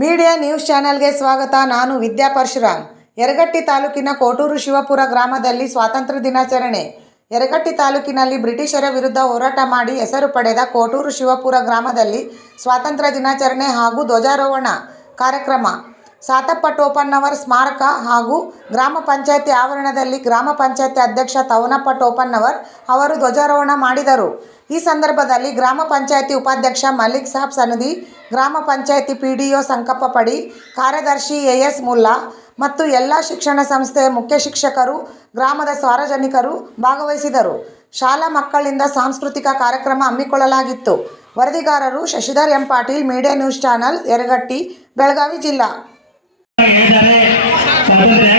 Media news ಚಾನೆಲ್ಗೆ ಸ್ವಾಗತ. ನಾನು ವಿದ್ಯಾ ಪರಶುರಾಮ್. ಯರಗಟ್ಟಿ ತಾಲೂಕಿನ ಕೋಟೂರು ಶಿವಪುರ ಗ್ರಾಮದಲ್ಲಿ ಸ್ವಾತಂತ್ರ್ಯ ದಿನಾಚರಣೆ. ಯರಗಟ್ಟಿ ತಾಲೂಕಿನಲ್ಲಿ ಬ್ರಿಟಿಷರ ವಿರುದ್ಧ ಹೋರಾಟ ಮಾಡಿ ಹೆಸರು ಪಡೆದ ಕೋಟೂರು ಶಿವಪುರ ಗ್ರಾಮದಲ್ಲಿ ಸ್ವಾತಂತ್ರ್ಯ ದಿನಾಚರಣೆ ಹಾಗೂ ಧ್ವಜಾರೋಹಣ ಕಾರ್ಯಕ್ರಮ ಸಾತಪ್ಪ ಟೋಪನ್ನವರ್ ಸ್ಮಾರಕ ಹಾಗೂ ಗ್ರಾಮ ಪಂಚಾಯತಿ ಆವರಣದಲ್ಲಿ ಗ್ರಾಮ ಪಂಚಾಯತಿ ಅಧ್ಯಕ್ಷ ತವನಪ್ಪ ಟೋಪನ್ನವರ್ ಅವರು ಧ್ವಜಾರೋಹಣ ಮಾಡಿದರು. ಈ ಸಂದರ್ಭದಲ್ಲಿ ಗ್ರಾಮ ಪಂಚಾಯತಿ ಉಪಾಧ್ಯಕ್ಷ ಮಲ್ಲಿಕ್ ಸಾಬ್ ಸನದಿ, ಗ್ರಾಮ ಪಂಚಾಯತಿ ಪಿಡಿಒ ಸಂಕಪ್ಪ ಪಡಿ, ಕಾರ್ಯದರ್ಶಿ ಎಸ್ ಮುಲ್ಲಾ ಮತ್ತು ಎಲ್ಲ ಶಿಕ್ಷಣ ಸಂಸ್ಥೆಯ ಮುಖ್ಯ ಶಿಕ್ಷಕರು, ಗ್ರಾಮದ ಸಾರ್ವಜನಿಕರು ಭಾಗವಹಿಸಿದರು. ಶಾಲಾ ಮಕ್ಕಳಿಂದ ಸಾಂಸ್ಕೃತಿಕ ಕಾರ್ಯಕ್ರಮ ಹಮ್ಮಿಕೊಳ್ಳಲಾಗಿತ್ತು. ವರದಿಗಾರರು Shashidhar M Patil, media news channel, Yaragatti, Belagavi ಜಿಲ್ಲಾ. ಸ್ವಾತಂತ್ರ್ಯ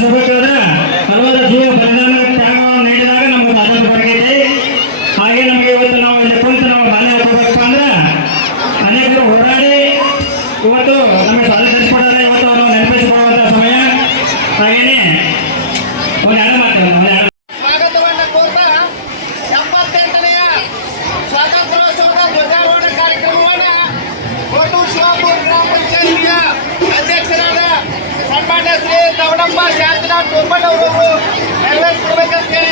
ಸಿಗಬೇಕಾದ್ರೆ ಹಲವಾರು ಜೀವ ಬಲಿದಾನ ತ್ಯಾಗವನ್ನು ನೀಡಿದಾಗ ನಮಗೆ ಸ್ವಾತಂತ್ರ್ಯ ಬರಗಿದೆ. ಹಾಗೆ ನಮಗೆ ಇವತ್ತು ನಾವು ಇಲ್ಲಿ ಕುಳಿತು ನಾವು ಬಾಲ್ಯ ಹೋಗ್ಬೇಕಪ್ಪ ಅಂದ್ರೆ ಅನೇಕರು ಹೋರಾಡಿ ಇವತ್ತು ನಮಗೆ ಸ್ವಾತಂತ್ರ್ಯ ಕೊಡೋದ್ರೆ ಇವತ್ತು ನಾವು ನೆನಪಿಸಿಕೊಳ್ಳುವಂಥ ಸಮಯ. ಹಾಗೇನೆ ಅವ್ರು ಯಾರು ಮಾಡ್ತಾರೆ ಸ್ವಾಗತವನ್ನು ಕೋರ್ತಾ 78ನೇ ಸ್ವಾತಂತ್ರ್ಯೋತ್ಸವದ ಧ್ವಜಾರೋಹಣ ಕಾರ್ಯಕ್ರಮವನ್ನು ಕೋಟೂರು ಶಿವಪುರ ಗ್ರಾಮ ಪಂಚಾಯತಿಯ ಅಧ್ಯಕ್ಷರಾದ ಸನ್ಮಾನ್ಯ ಶ್ರೀ ತವನಪ್ಪ ಶಾಂತಿನಾಥ್ ಟೋಪಣ್ಣವರು ನೆರವೇರಿಸಬೇಕಂತ ಹೇಳಿ